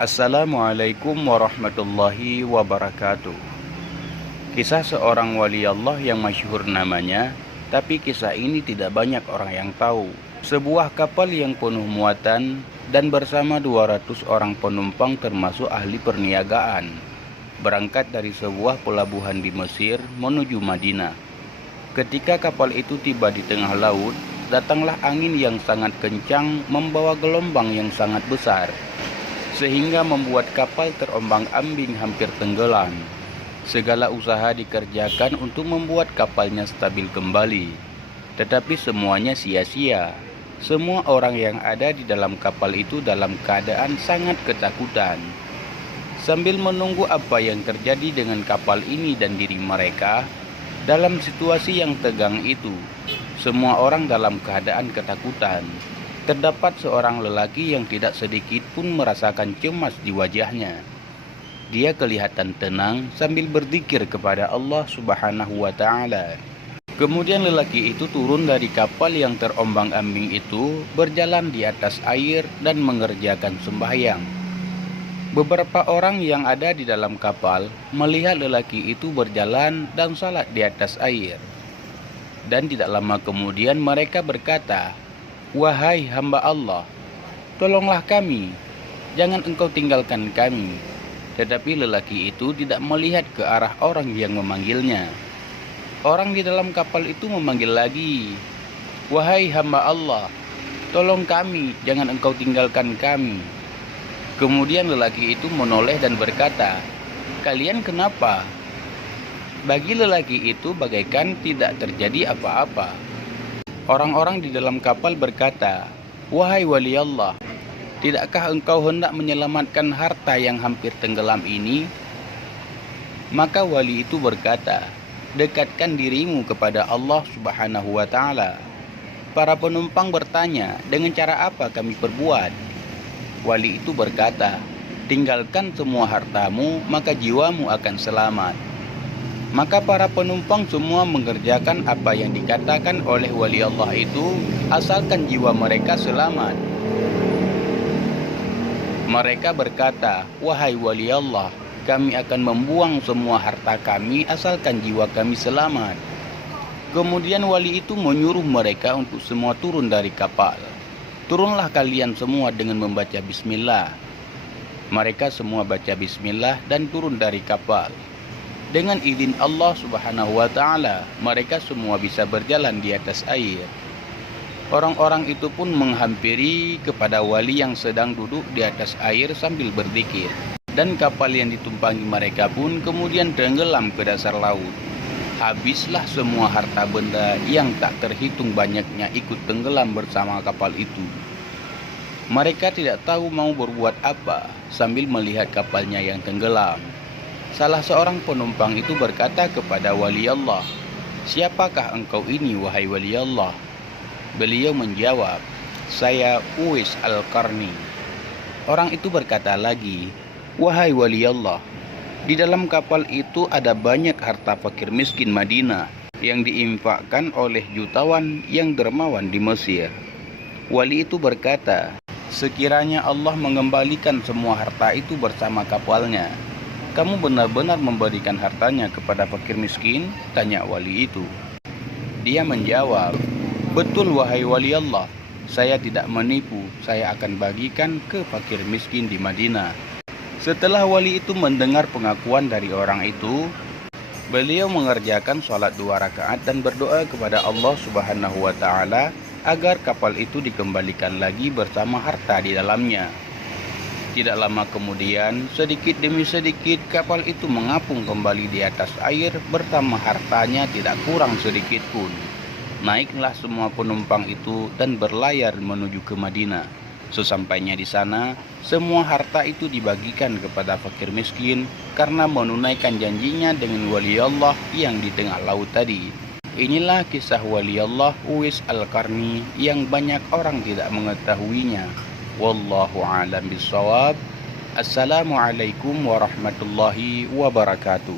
Assalamualaikum warahmatullahi wabarakatuh. Kisah seorang wali Allah yang masyhur namanya, tapi kisah ini tidak banyak orang yang tahu. Sebuah kapal yang penuh muatan dan bersama 200 orang penumpang termasuk ahli perniagaan, berangkat dari sebuah pelabuhan di Mesir menuju Madinah. Ketika kapal itu tiba di tengah laut, datanglah angin yang sangat kencang membawa gelombang yang sangat besar, sehingga membuat kapal terombang-ambing hampir tenggelam. Segala usaha dikerjakan untuk membuat kapalnya stabil kembali, tetapi semuanya sia-sia. Semua orang yang ada di dalam kapal itu dalam keadaan sangat ketakutan. Sambil menunggu apa yang terjadi dengan kapal ini dan diri mereka, dalam situasi yang tegang itu, semua orang dalam keadaan ketakutan. Terdapat seorang lelaki yang tidak sedikit pun merasakan cemas di wajahnya. Dia kelihatan tenang sambil berzikir kepada Allah Subhanahu wa Ta'ala. Kemudian lelaki itu turun dari kapal yang terombang-ambing itu, berjalan di atas air dan mengerjakan sembahyang. Beberapa orang yang ada di dalam kapal melihat lelaki itu berjalan dan salat di atas air. Dan tidak lama kemudian mereka berkata, "Wahai hamba Allah, tolonglah kami, jangan engkau tinggalkan kami." Tetapi lelaki itu tidak melihat ke arah orang yang memanggilnya. Orang di dalam kapal itu memanggil lagi, "Wahai hamba Allah, tolong kami, jangan engkau tinggalkan kami." Kemudian lelaki itu menoleh dan berkata, "Kalian kenapa?" Bagi lelaki itu bagaikan tidak terjadi apa-apa. Orang-orang di dalam kapal berkata, "Wahai wali Allah, tidakkah engkau hendak menyelamatkan harta yang hampir tenggelam ini?" Maka wali itu berkata, "Dekatkan dirimu kepada Allah Subhanahu wa Ta'ala." Para penumpang bertanya, "Dengan cara apa kami perbuat?" Wali itu berkata, "Tinggalkan semua hartamu, maka jiwamu akan selamat." Maka para penumpang semua mengerjakan apa yang dikatakan oleh wali Allah itu, asalkan jiwa mereka selamat. Mereka berkata, "Wahai wali Allah, kami akan membuang semua harta kami asalkan jiwa kami selamat." Kemudian wali itu menyuruh mereka untuk semua turun dari kapal. "Turunlah kalian semua dengan membaca bismillah." Mereka semua baca bismillah dan turun dari kapal. Dengan izin Allah Subhanahu wa Ta'ala, mereka semua bisa berjalan di atas air. Orang-orang itu pun menghampiri kepada wali yang sedang duduk di atas air sambil berzikir. Dan kapal yang ditumpangi mereka pun kemudian tenggelam ke dasar laut. Habislah semua harta benda yang tak terhitung banyaknya ikut tenggelam bersama kapal itu. Mereka tidak tahu mau berbuat apa sambil melihat kapalnya yang tenggelam. Salah seorang penumpang itu berkata kepada wali Allah, "Siapakah engkau ini, wahai wali Allah?" Beliau menjawab, "Saya Uwais Al-Qarni." Orang itu berkata lagi, "Wahai wali Allah, di dalam kapal itu ada banyak harta fakir miskin Madinah yang diinfakkan oleh jutawan yang dermawan di Mesir." Wali itu berkata, "Sekiranya Allah mengembalikan semua harta itu bersama kapalnya, kamu benar-benar memberikan hartanya kepada fakir miskin?" tanya wali itu. Dia menjawab, "Betul wahai wali Allah, saya tidak menipu, saya akan bagikan ke fakir miskin di Madinah." Setelah wali itu mendengar pengakuan dari orang itu, beliau mengerjakan sholat 2 rakaat dan berdoa kepada Allah Subhanahu wa Ta'ala agar kapal itu dikembalikan lagi bersama harta di dalamnya. Tidak lama kemudian, sedikit demi sedikit kapal itu mengapung kembali di atas air bersama hartanya tidak kurang sedikit pun. Naiklah semua penumpang itu dan berlayar menuju ke Madinah. Sesampainya di sana, semua harta itu dibagikan kepada fakir miskin karena menunaikan janjinya dengan wali Allah yang di tengah laut tadi. Inilah kisah wali Allah Uwais Al-Qarni yang banyak orang tidak mengetahuinya. Wallahu a'lam bishawab. Assalamualaikum warahmatullahi wabarakatuh.